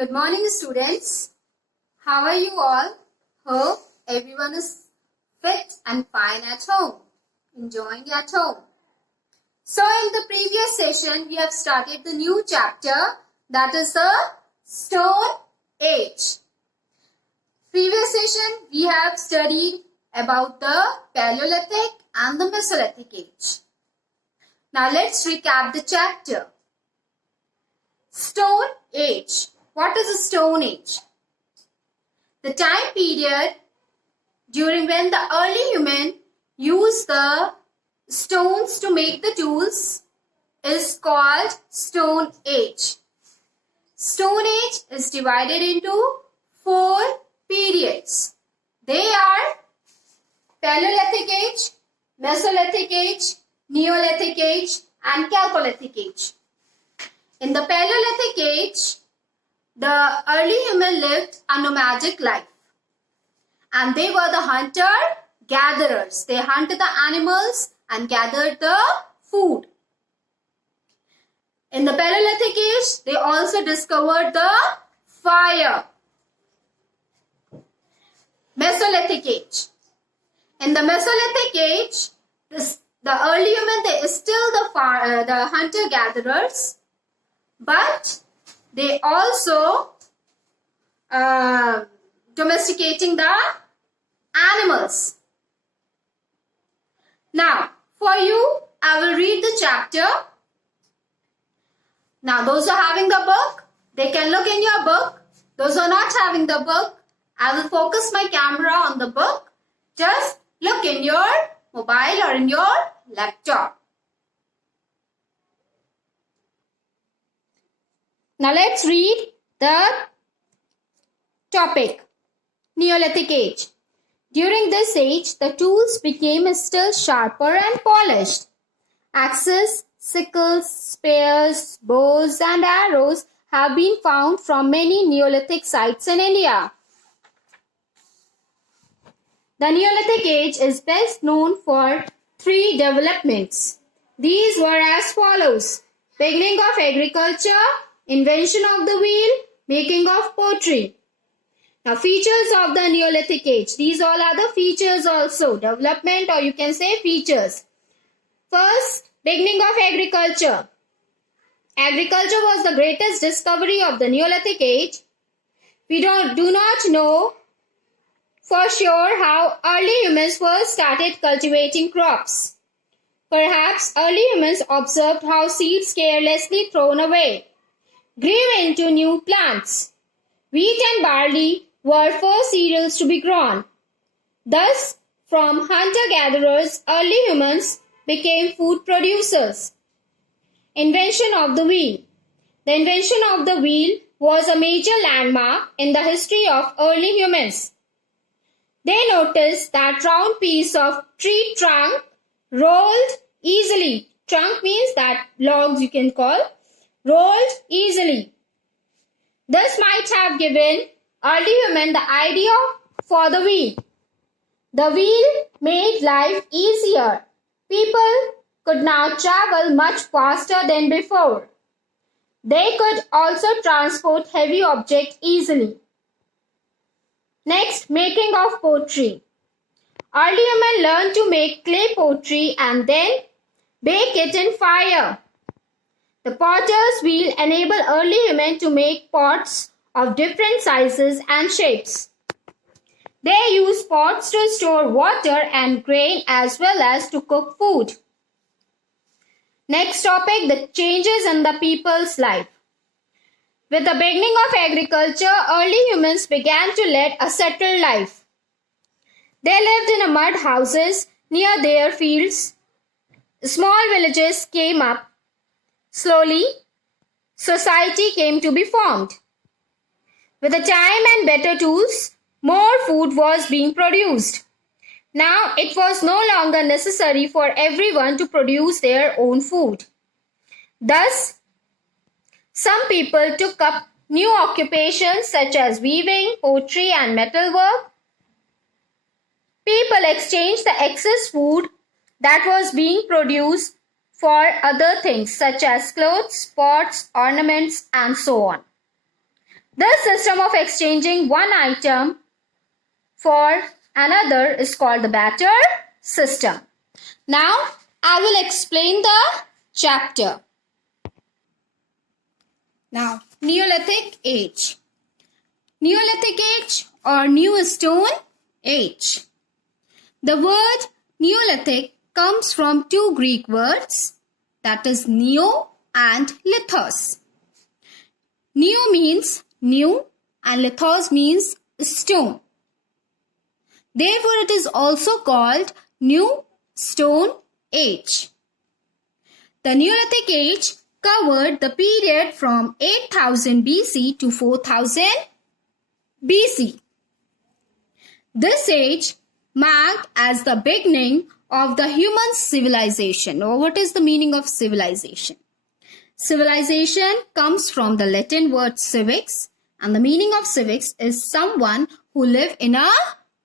Good morning, students. How are you all? Hope everyone is fit and fine at home, enjoying at home. So, in the previous session, we have started the new chapter, that is the Stone Age. Previous session, we have studied about the Paleolithic and the Mesolithic age. Now, let's recap the chapter. Stone Age. What is a Stone Age? The time period during when the early human used the stones to make the tools is called Stone Age. Stone Age is divided into 4 periods. They are Paleolithic Age, Mesolithic Age, Neolithic Age and Chalcolithic Age. In the Paleolithic Age, the early human lived a nomadic life, and they were the hunter-gatherers. They hunted the animals and gathered the food. In the Paleolithic Age, they also discovered the fire. Mesolithic Age. In the Mesolithic Age, the early human, they is still the hunter-gatherers, but they also domesticating the animals. Now, for you, I will read the chapter. Now, those who are having the book, they can look in your book. Those who are not having the book, I will focus my camera on the book. Just look in your mobile or in your laptop. Now let's read the topic. Neolithic Age. During this age, the tools became still sharper and polished. Axes, sickles, spears, bows and arrows have been found from many Neolithic sites in India. The Neolithic Age is best known for 3 developments. These were as follows. Beginning of agriculture, invention of the wheel, making of pottery. Now, features of the Neolithic Age. These all are the features also. Development, or you can say features. First, beginning of agriculture. Agriculture was the greatest discovery of the Neolithic Age. We do not know for sure how early humans first started cultivating crops. Perhaps early humans observed how seeds carelessly thrown away grew into new plants. Wheat and barley were first cereals to be grown. Thus, from hunter-gatherers, early humans became food producers. Invention of the wheel. The invention of the wheel was a major landmark in the history of early humans. They noticed that round piece of tree trunk rolled easily. Trunk means that logs you can call. Rolled easily. This might have given early human the idea for the wheel. The wheel made life easier. People could now travel much faster than before. They could also transport heavy objects easily. Next, making of pottery. Early human learned to make clay pottery and then bake it in fire. The potter's wheel enabled early human to make pots of different sizes and shapes. They used pots to store water and grain as well as to cook food. Next topic, the changes in the people's life. With the beginning of agriculture, early humans began to lead a settled life. They lived in mud houses near their fields. Small villages came up. Slowly, society came to be formed. With the time and better tools, more food was being produced. Now, it was no longer necessary for everyone to produce their own food. Thus, some people took up new occupations such as weaving, pottery, and metalwork. People exchanged the excess food that was being produced for other things such as clothes, pots, ornaments, and so on. This system of exchanging one item for another is called the barter system. Now, I will explain the chapter. Now, Neolithic Age. Neolithic Age or New Stone Age. The word Neolithic comes from two Greek words, that is neo and lithos. Neo means new and lithos means stone. Therefore, it is also called New Stone Age. The Neolithic Age covered the period from 8000 BC to 4000 BC. This age marked as the beginning of the human civilization. Now, what is the meaning of civilization? Civilization comes from the Latin word civics, and the meaning of civics is someone who live in a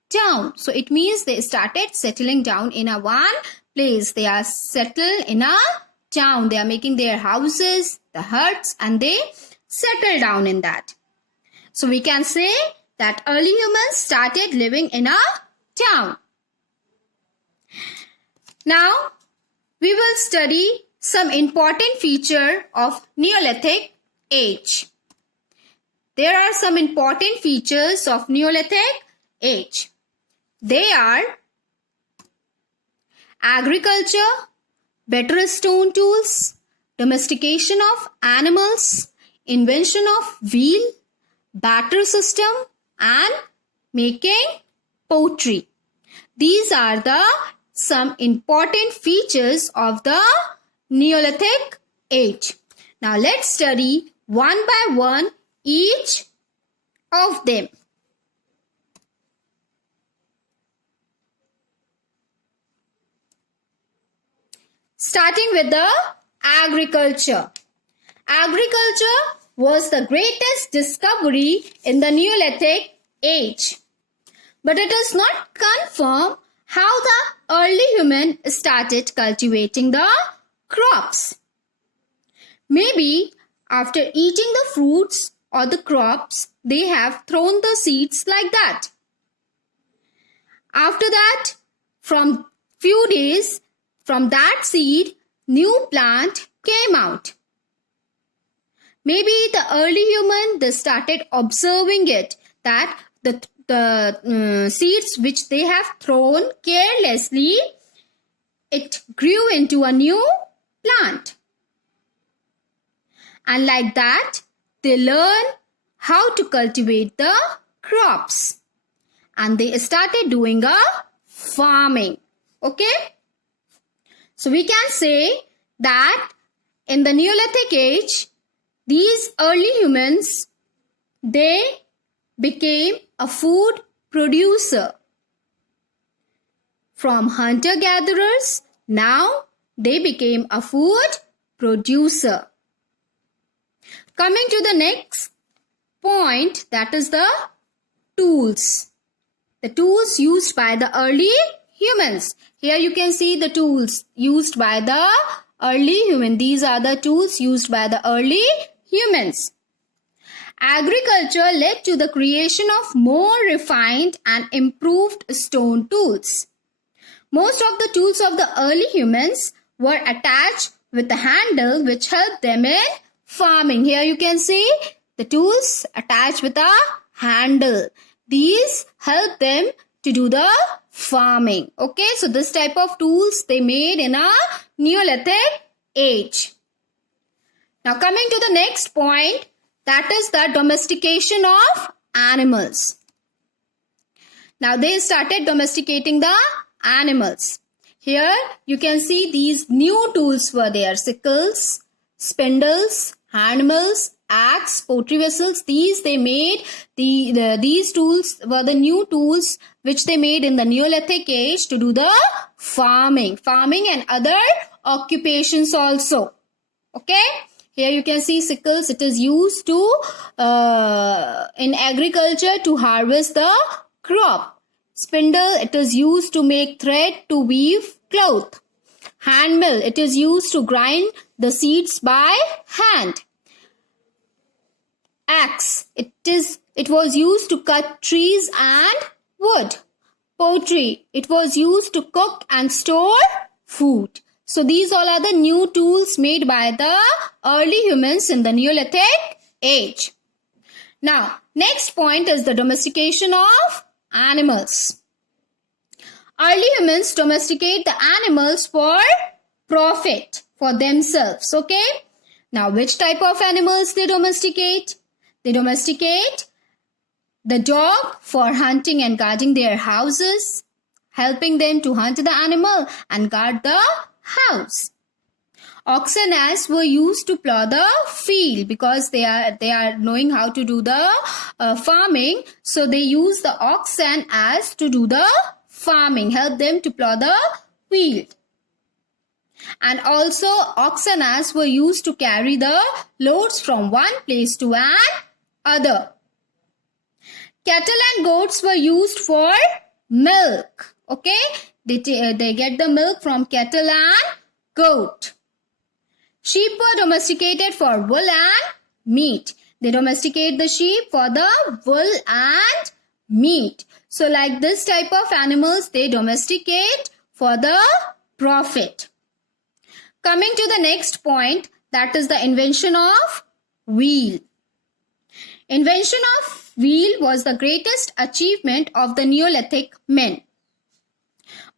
town. So it means they started settling down in a one place. They are settled in a town. They are making their houses, the huts, and they settle down in that. So we can say that early humans started living in a town. Now, we will study some important feature of Neolithic Age. There are some important features of Neolithic Age. They are agriculture, better stone tools, domestication of animals, invention of wheel, barter system, and making pottery. These are the some important features of the Neolithic Age. Now let's study one by one each of them. Starting with the agriculture. Agriculture was the greatest discovery in the Neolithic Age. But it is not confirmed how the early human started cultivating the crops. Maybe after eating the fruits or the crops, they have thrown the seeds like that. After that, from few days, from that seed, new plant came out. Maybe the early human, they started observing it, that the seeds which they have thrown carelessly, it grew into a new plant. And like that, they learn how to cultivate the crops. And they started doing a farming. Okay? So we can say that in the Neolithic Age, these early humans, they became a food producer. From hunter-gatherers, now they became a food producer. Coming to the next point, that is the tools. The tools used by the early humans. Here you can see the tools used by the early human. These are the tools used by the early humans. Agriculture led to the creation of more refined and improved stone tools. Most of the tools of the early humans were attached with a handle which helped them in farming. Here you can see the tools attached with a handle. These help them to do the farming. Okay, so this type of tools they made in a Neolithic Age. Now coming to the next point, that is the domestication of animals. Now they started domesticating the animals. Here you can see these new tools were there. Sickles, spindles, handmills, axe, pottery vessels. These they made. These tools were the new tools which they made in the Neolithic Age to do the farming and other occupations also. Okay. Here you can see sickles. It is used to in agriculture to harvest the crop. Spindle, it is used to make thread to weave cloth. Handmill, it is used to grind the seeds by hand. Axe. It was used to cut trees and wood. Pottery. It was used to cook and store food. So these all are the new tools made by the early humans in the Neolithic age. Now, next point is the domestication of animals. Early humans domesticate the animals for profit, for themselves. Okay. Now, which type of animals they domesticate? They domesticate the dog for hunting and guarding their houses, helping them to hunt the animal and guard the house. Oxen as were used to plow the field because they are knowing how to do the farming. So they use the oxen as to do the farming, help them to plow the field. And also oxen as were used to carry the loads from one place to another. Cattle and goats were used for milk. Okay, they get the milk from cattle and goat. Sheep were domesticated for wool and meat. They domesticate the sheep for the wool and meat. So like this type of animals, they domesticate for the profit. Coming to the next point, that is the invention of wheel. Invention of wheel was the greatest achievement of the Neolithic men.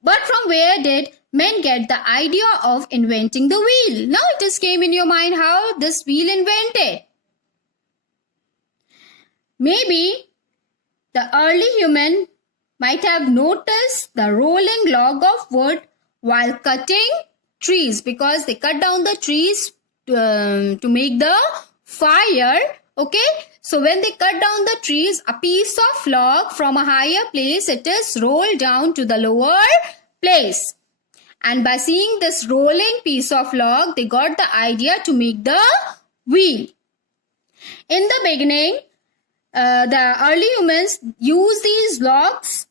But from where did men get the idea of inventing the wheel? Now it just came in your mind how this wheel invented. Maybe the early human might have noticed the rolling log of wood while cutting trees, because they cut down the trees to make the fire. Okay, so when they cut down the trees, a piece of log from a higher place, it is rolled down to the lower place. And by seeing this rolling piece of log, they got the idea to make the wheel. In the beginning, the early humans used these logs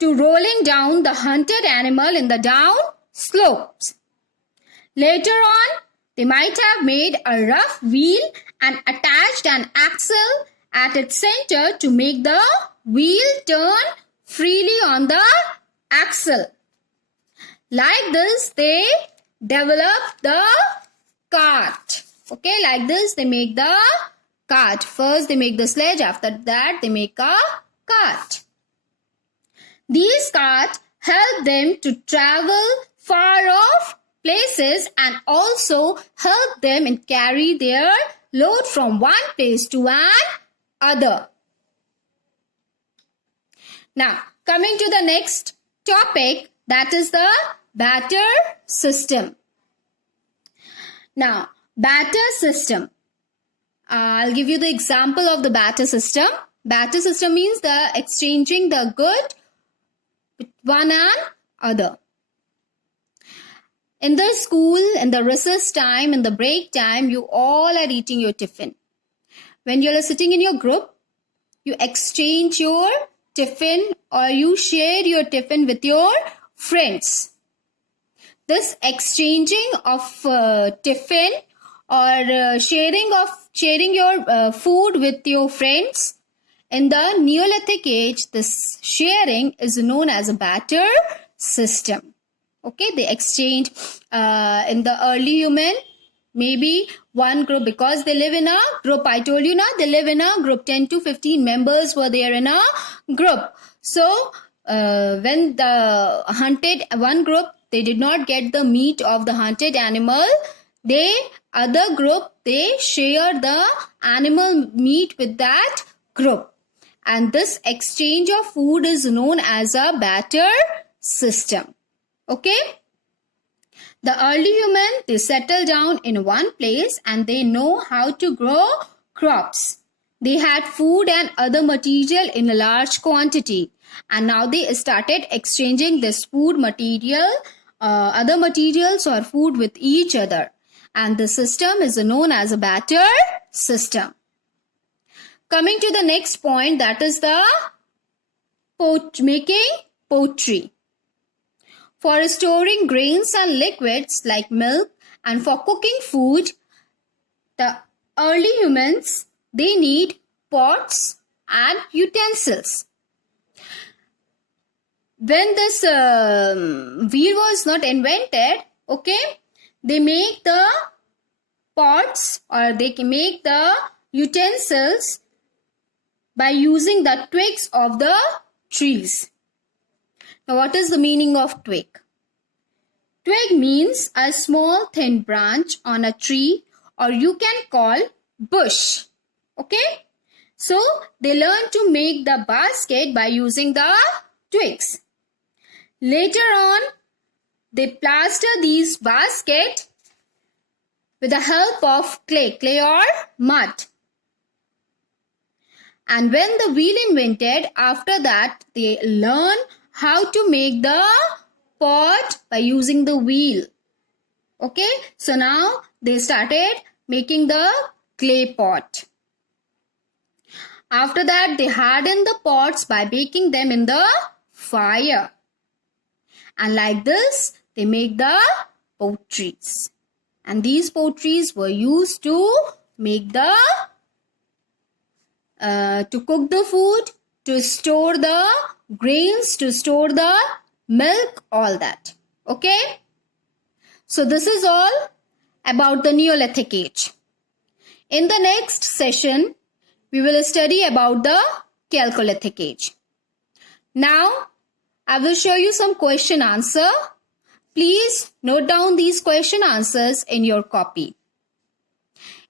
to rolling down the hunted animal in the down slopes. Later on, they might have made a rough wheel and attached an axle at its center to make the wheel turn freely on the axle. Like this, they develop the cart. Okay, like this, they make the cart. First, they make the sledge. After that, they make a cart. These carts help them to travel far off places and also help them in carry their load from one place to another. Now, coming to the next topic, that is the barter system. Now, barter system. I'll give you the example of the barter system. Barter system means the exchanging the good with one another. In the school, in the recess time, in the break time, you all are eating your tiffin. When you are sitting in your group, you exchange your tiffin or you share your tiffin with your friends. This exchanging of tiffin or sharing your food with your friends, in the Neolithic age, this sharing is known as a barter system. Okay, they exchange in the early human, maybe one group, because they live in a group. I told you now, they live in a group. 10 to 15 members were there in a group. So when the hunted one group, they did not get the meat of the hunted animal. Other group, they share the animal meat with that group. And this exchange of food is known as a barter system. Okay. The early human, they settle down in one place and they know how to grow crops. They had food and other material in a large quantity. And now they started exchanging this food material, other materials or food with each other. And the system is known as a barter system. Coming to the next point, that is the making pottery. For storing grains and liquids like milk and for cooking food, the early humans, they need pots and utensils. When this wheel was not invented, okay, they make the pots or they can make the utensils by using the twigs of the trees. Now, what is the meaning of twig? Twig means a small thin branch on a tree, or you can call bush. Okay? So, they learn to make the basket by using the twigs. Later on, they plaster these baskets with the help of clay or mud. And when the wheel invented, after that, they learn how to make the pot by using the wheel. Okay, so now they started making the clay pot. After that, they hardened the pots by baking them in the fire. And like this, they make the potteries. And these potteries were used to make the to cook the food, to store the grains, to store the milk, all that. Okay? So this is all about the Neolithic age. In the next session, we will study about the Chalcolithic age. Now, I will show you some question answer. Please note down these question answers in your copy.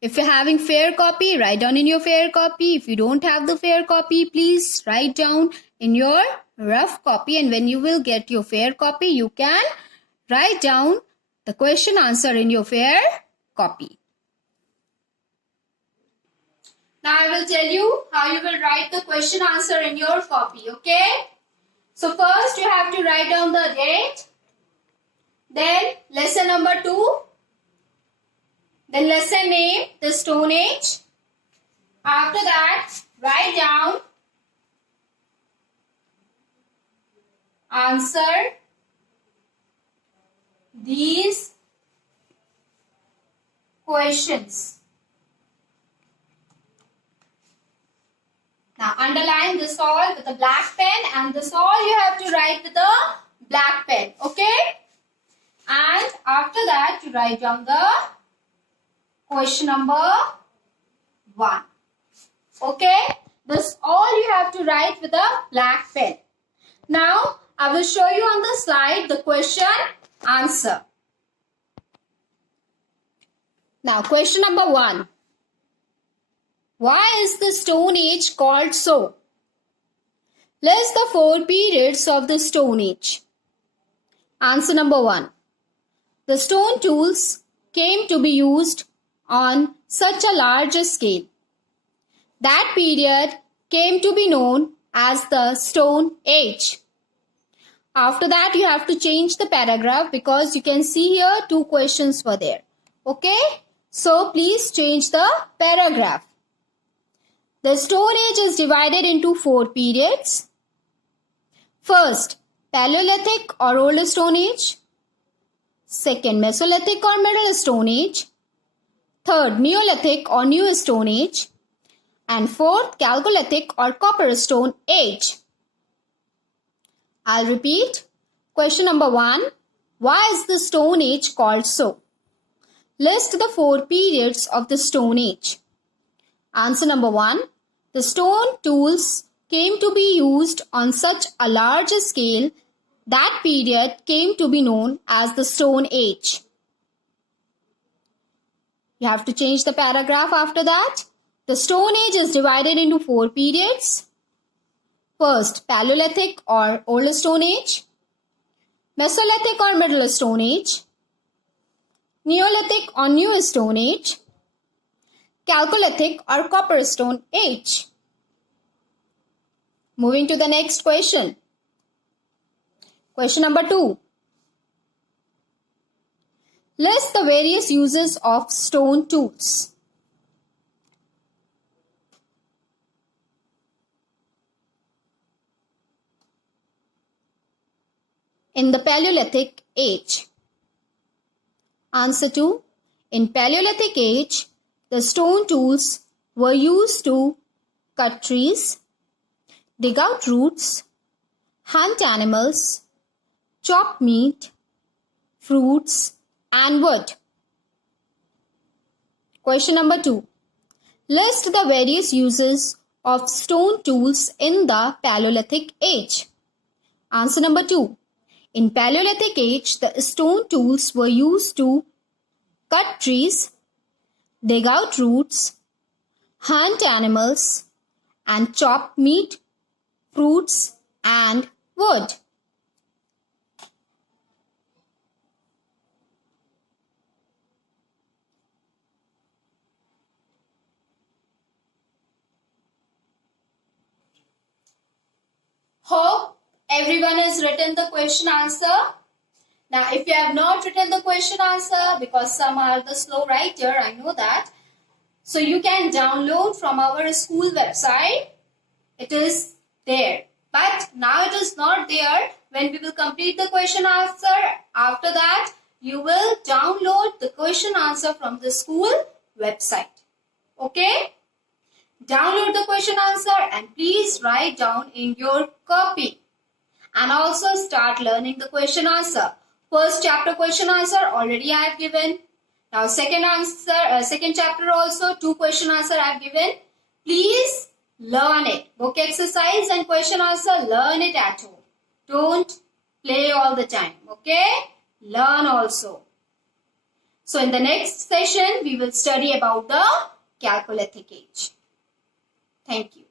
If you're having fair copy, write down in your fair copy. If you don't have the fair copy, please write down in your rough copy. And when you will get your fair copy, you can write down the question answer in your fair copy. Now I will tell you how you will write the question answer in your copy. Okay? So first you have to write down the date. Then lesson number 2. Then lesson name, the Stone Age. After that, write down answer these questions. Now underline this all with a black pen, and this all you have to write with a black pen. Okay? And after that, you write down the question number 1. Okay? This all you have to write with a black pen. Now, I will show you on the slide the question answer. Now, question number 1. Why is the Stone Age called so? List the 4 periods of the Stone Age. Answer number 1. The stone tools came to be used on such a large scale. That period came to be known as the Stone Age. After that, you have to change the paragraph because you can see here 2 questions were there. Okay? So, please change the paragraph. The Stone Age is divided into 4 periods. First, Paleolithic or Old Stone Age. Second, Mesolithic or Middle Stone Age. Third, Neolithic or New Stone Age. And fourth, Chalcolithic or Copper Stone Age. I'll repeat. Question number 1. Why is the Stone Age called so? List the 4 periods of the Stone Age. Answer number 1. The stone tools came to be used on such a large scale that period came to be known as the Stone Age. You have to change the paragraph after that. The Stone Age is divided into 4 periods. First, Paleolithic or Old Stone Age. Mesolithic or Middle Stone Age. Neolithic or New Stone Age. Chalcolithic or Copper Stone Age. Moving to the next question. Question number 2. List the various uses of stone tools. In the Paleolithic age. Answer 2. In Paleolithic age, the stone tools were used to cut trees, dig out roots, hunt animals, chop meat, fruits, and wood. Question number 2. List the various uses of stone tools in the Paleolithic age. Answer number 2. In Paleolithic age, the stone tools were used to cut trees, dig out roots, hunt animals, and chop meat, fruits, and wood. Hope everyone has written the question answer. Now, if you have not written the question answer, because some are the slow writer, I know that. So you can download from our school website. It is there. But now it is not there. When we will complete the question answer, after that, you will download the question answer from the school website. Okay? Download the question answer and please write down in your copy. And also start learning the question answer. First chapter question answer already I have given. Now second chapter also 2 question answer I have given. Please learn it. Book exercise and question answer, learn it at home. Don't play all the time. Okay? Learn also. So in the next session we will study about the Chalcolithic age. Thank you.